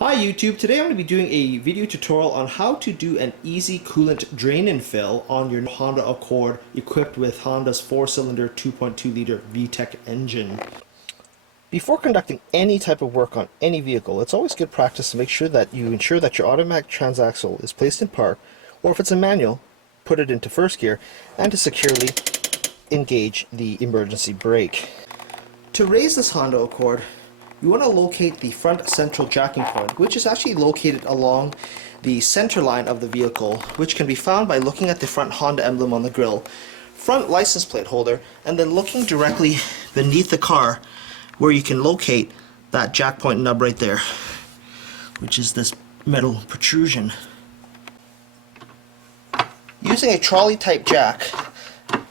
Hi YouTube, today I'm going to be doing a video tutorial on how to do an easy coolant drain and fill on your Honda Accord equipped with Honda's 4-cylinder 2.2 liter VTEC engine. Before conducting any type of work on any vehicle, it's always good practice to make sure that you ensure that your automatic transaxle is placed in park, or if it's a manual, put it into first gear, and to securely engage the emergency brake. To raise this Honda Accord, you want to locate the front central jacking point, which is actually located along the center line of the vehicle, which can be found by looking at the front Honda emblem on the grille, front license plate holder, and then looking directly beneath the car where you can locate that jack point nub right there, which is this metal protrusion. Using a trolley type jack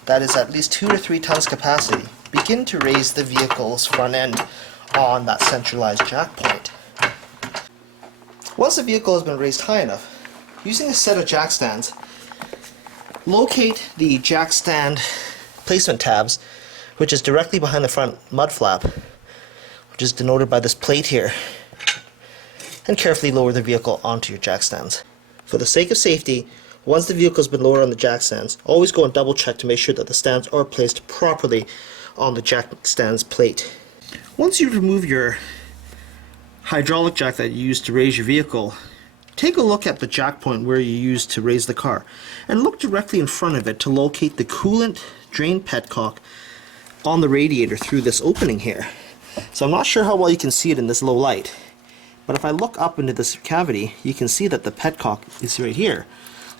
that is at least 2 to 3 tons capacity, begin to raise the vehicle's front end on that centralized jack point. Once the vehicle has been raised high enough, using a set of jack stands, locate the jack stand placement tabs, which is directly behind the front mud flap, which is denoted by this plate here, and carefully lower the vehicle onto your jack stands. For the sake of safety, once the vehicle has been lowered on the jack stands, always go and double check to make sure that the stands are placed properly on the jack stands plate. Once you remove your hydraulic jack that you used to raise your vehicle, take a look at the jack point where you used to raise the car and look directly in front of it to locate the coolant drain petcock on the radiator through this opening here. So I'm not sure how well you can see it in this low light, but if I look up into this cavity, you can see that the petcock is right here.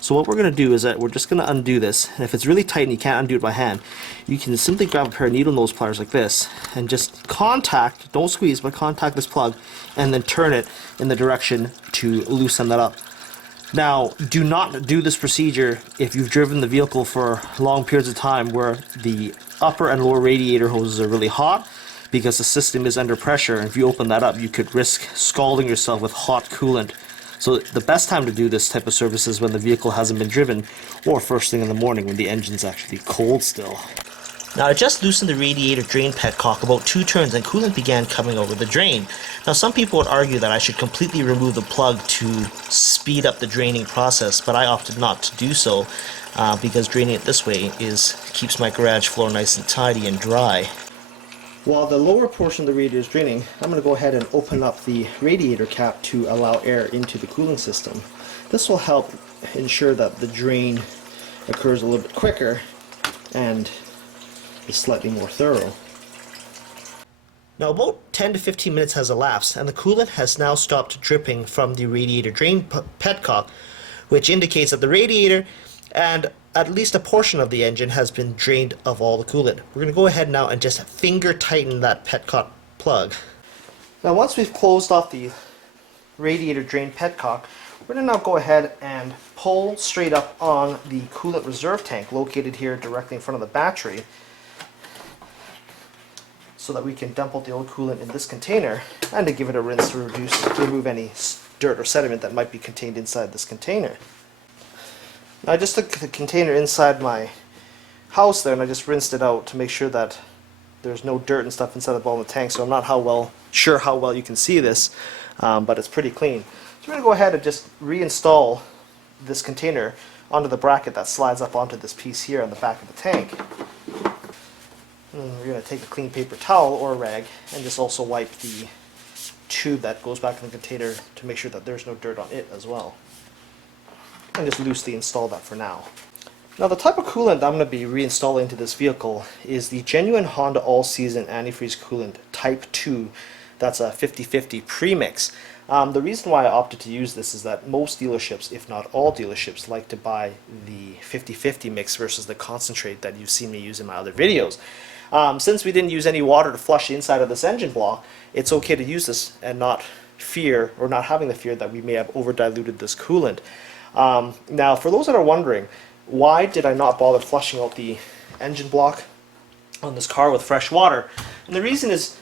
So what we're going to do is that we're just going to undo this, and if it's really tight and you can't undo it by hand, you can simply grab a pair of needle nose pliers like this and just contact, don't squeeze, but contact this plug and then turn it in the direction to loosen that up. Now, do not do this procedure if you've driven the vehicle for long periods of time where the upper and lower radiator hoses are really hot, because the system is under pressure, and if you open that up you could risk scalding yourself with hot coolant. So the best time to do this type of service is when the vehicle hasn't been driven, or first thing in the morning when the engine's actually cold still. Now I just loosened the radiator drain petcock about 2 turns and coolant began coming over the drain. Now some people would argue that I should completely remove the plug to speed up the draining process, but I opted not to do so because draining it this way keeps my garage floor nice and tidy and dry. While the lower portion of the radiator is draining, I'm going to go ahead and open up the radiator cap to allow air into the cooling system. This will help ensure that the drain occurs a little bit quicker and is slightly more thorough. Now about 10 to 15 minutes has elapsed and the coolant has now stopped dripping from the radiator drain petcock, which indicates that the radiator and at least a portion of the engine has been drained of all the coolant. We're going to go ahead now and just finger tighten that petcock plug. Now once we've closed off the radiator drain petcock, we're going to now go ahead and pull straight up on the coolant reserve tank located here directly in front of the battery, so that we can dump out the old coolant in this container and to give it a rinse to remove any dirt or sediment that might be contained inside this container. Now I just took the container inside my house there and I just rinsed it out to make sure that there's no dirt and stuff inside the bottom of the tank, so I'm not sure how well you can see this, but it's pretty clean. So we're going to go ahead and just reinstall this container onto the bracket that slides up onto this piece here on the back of the tank. And we're going to take a clean paper towel or a rag and just also wipe the tube that goes back in the container to make sure that there's no dirt on it as well. And just loosely install that for now. Now the type of coolant I'm going to be reinstalling to this vehicle is the genuine Honda all-season antifreeze coolant type 2. That's a 50-50 premix. The reason why I opted to use this is that most dealerships, if not all dealerships, like to buy the 50-50 mix versus the concentrate that you've seen me use in my other videos. Since we didn't use any water to flush the inside of this engine block, it's okay to use this and not having the fear that we may have over diluted this coolant. Now for those that are wondering, why did I not bother flushing out the engine block on this car with fresh water? And the reason is,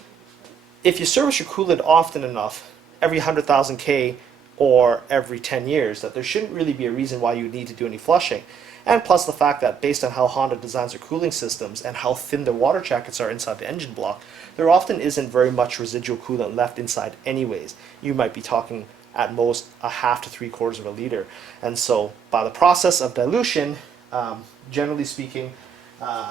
if you service your coolant often enough, every 100,000 K or every 10 years, that there shouldn't really be a reason why you need to do any flushing. And plus the fact that based on how Honda designs their cooling systems and how thin the water jackets are inside the engine block, there often isn't very much residual coolant left inside anyways. You might be talking at most a half to 3/4 of a liter. And so by the process of dilution, generally speaking,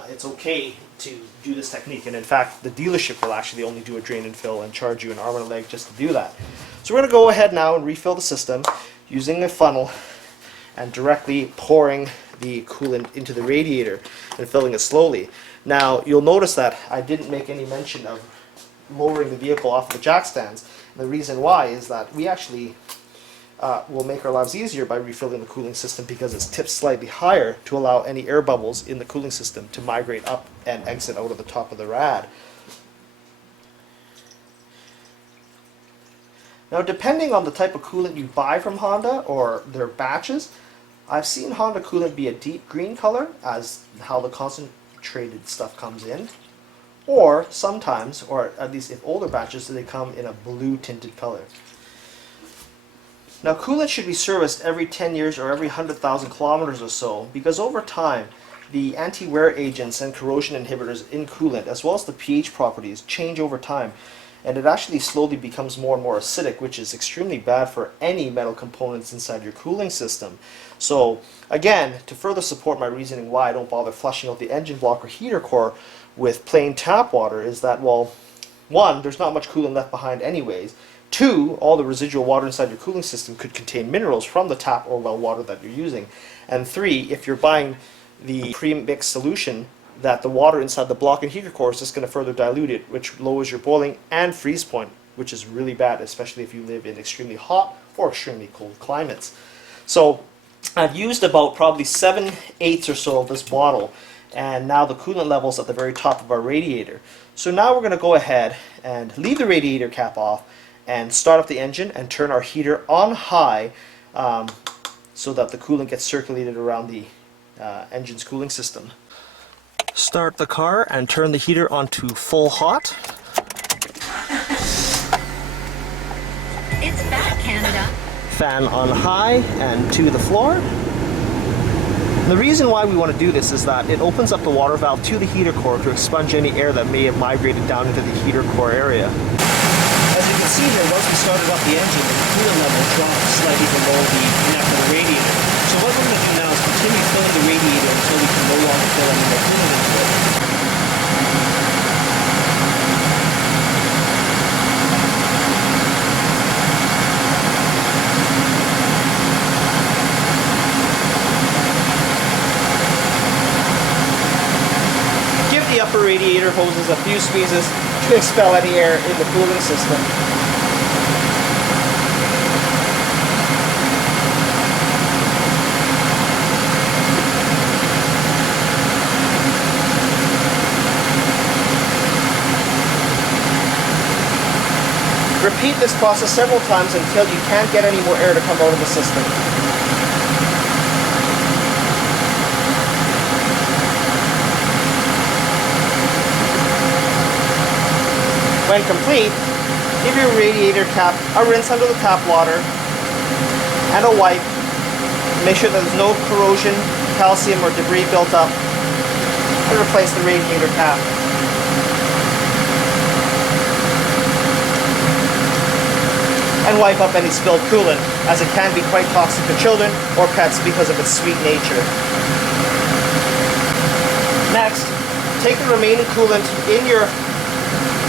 it's okay to do this technique. And in fact, the dealership will actually only do a drain and fill and charge you an arm and a leg just to do that. So we're going to go ahead now and refill the system using a funnel and directly pouring the coolant into the radiator and filling it slowly. Now you'll notice that I didn't make any mention of lowering the vehicle off the jack stands. And the reason why is that we actually will make our lives easier by refilling the cooling system because it's tipped slightly higher to allow any air bubbles in the cooling system to migrate up and exit out of the top of the rad. Now, depending on the type of coolant you buy from Honda or their batches, I've seen Honda coolant be a deep green color as how the concentrated stuff comes in, or sometimes, or at least if older batches, they come in a blue tinted color. Now, coolant should be serviced every 10 years or every 100,000 kilometers or so, because over time the anti-wear agents and corrosion inhibitors in coolant, as well as the pH properties, change over time, and it actually slowly becomes more and more acidic, which is extremely bad for any metal components inside your cooling system. So again, to further support my reasoning why I don't bother flushing out the engine block or heater core with plain tap water is that, well, one, there's not much coolant left behind anyways. Two, all the residual water inside your cooling system could contain minerals from the tap or well water that you're using. And three, if you're buying the pre-mixed solution, that the water inside the block and heater core is just going to further dilute it, which lowers your boiling and freeze point, which is really bad, especially if you live in extremely hot or extremely cold climates. So I've used about probably 7/8 or so of this bottle, and now the coolant level's at the very top of our radiator. So now we're going to go ahead and leave the radiator cap off and start up the engine and turn our heater on high so that the coolant gets circulated around the engine's cooling system. Start the car and turn the heater on to full hot. It's back, Canada. Fan on high and to the floor. The reason why we want to do this is that it opens up the water valve to the heater core to expunge any air that may have migrated down into the heater core area. As you can see here, once we started up the engine, the coolant level dropped slightly below the neck of the radiator. So what we're going to do now is continue filling the radiator until we can no longer fill any more coolant into it. Give the upper radiator hoses a few squeezes to expel any air in the cooling system. Repeat this process several times until you can't get any more air to come out of the system. When complete, give your radiator cap a rinse under the tap water and a wipe. Make sure that there's no corrosion, calcium, or debris built up, and replace the radiator cap. And wipe up any spilled coolant, as it can be quite toxic to children or pets because of its sweet nature. Next, take the remaining coolant in your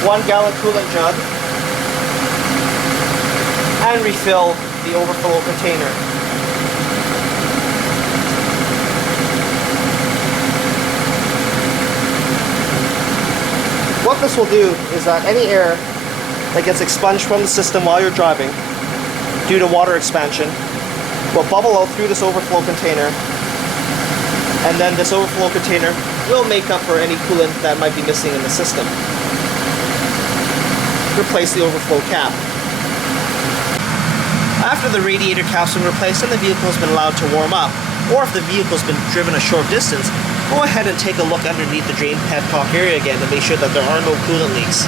1-gallon coolant jug and refill the overflow container. What this will do is that any air that gets expunged from the system while you're driving due to water expansion will bubble out through this overflow container, and then this overflow container will make up for any coolant that might be missing in the system. Replace the overflow cap. After the radiator cap's been replaced and the vehicle has been allowed to warm up, or if the vehicle's been driven a short distance, go ahead and take a look underneath the drain petcock area again to make sure that there are no coolant leaks.